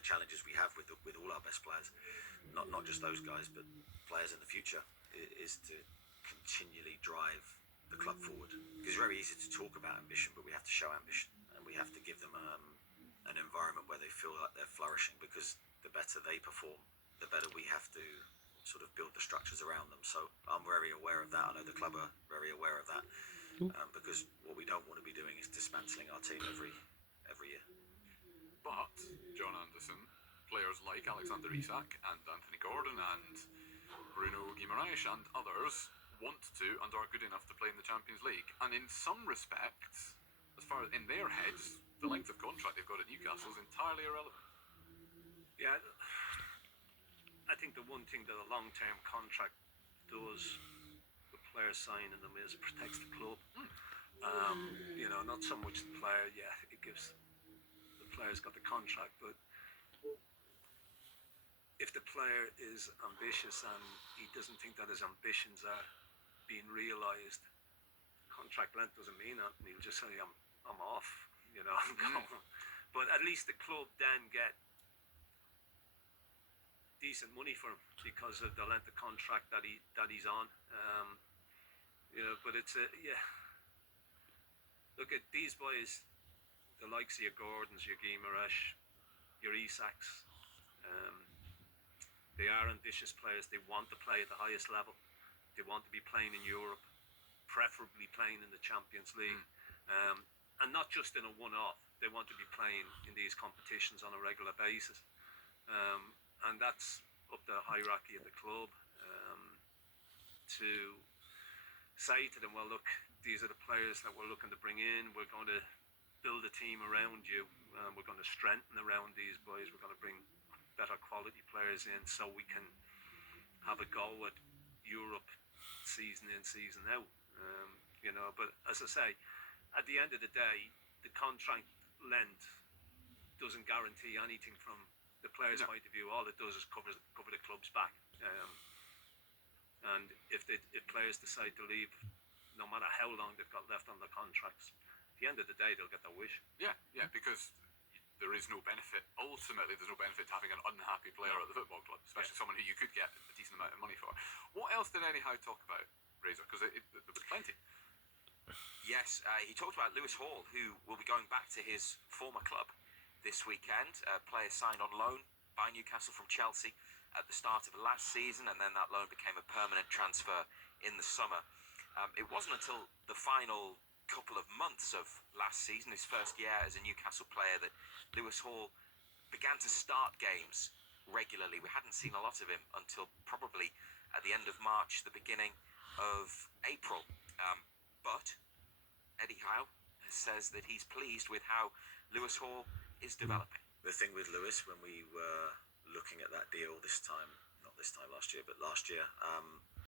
the challenges we have with all our best players, not just those guys, but players in the future, is to continually drive the club forward. Because it's very easy to talk about ambition, but we have to show ambition, and we have to give them an environment where they feel like they're flourishing, because the better they perform, the better we have to sort of build the structures around them. So I'm very aware of that. I know the club are very aware of that, because what we don't want to be doing is dismantling our team every year. But, John Anderson, players like Alexander Isak and Anthony Gordon and Bruno Guimaraes and others want to and are good enough to play in the Champions League. And in some respects, as far as in their heads, the length of contract they've got at Newcastle is entirely irrelevant. Yeah, I think the one thing that a long-term contract does with players signing them is protects the club. You know, not so much the player. Yeah, it gives the player's got the contract, but if the player is ambitious and he doesn't think that his ambitions are being realised, contract length doesn't mean that. He'll just say, I'm off, you know, I'm going. But at least the club then get decent money for him because of the length of contract that he's on. You know, but it's yeah. Look at these boys, the likes of your Gordons, your Guimaraes, your Isaks. They are ambitious players. They want to play at the highest level. They want to be playing in Europe, preferably playing in the Champions League, and not just in a one-off. They want to be playing in these competitions on a regular basis, and that's up the hierarchy of the club to say to them, well, look, these are the players that we're looking to bring in. We're going to build a team around you. We're going to strengthen around these boys. We're going to bring better quality players in so we can have a go at Europe season in, season out. You know, but as I say, at the end of the day, the contract length doesn't guarantee anything from the player's point of view. All it does is cover the club's back. And if players decide to leave, no matter how long they've got left on their contracts, at the end of the day, they'll get their wish. Yeah, because there is no benefit. Ultimately, there's no benefit to having an unhappy player at the football club, especially someone who you could get a decent amount of money for. What else did Eddie Howe talk about, Razor? Because there was plenty. Yes, he talked about Lewis Hall, who will be going back to his former club this weekend. Player signed on loan by Newcastle from Chelsea at the start of last season, and then that loan became a permanent transfer in the summer. It wasn't until the final couple of months of last season, his first year as a Newcastle player, that Lewis Hall began to start games regularly. We hadn't seen a lot of him until probably at the end of March, the beginning of April. But Eddie Howe says that he's pleased with how Lewis Hall is developing. The thing with Lewis, when we were looking at that deal this time, not this time last year, but last year,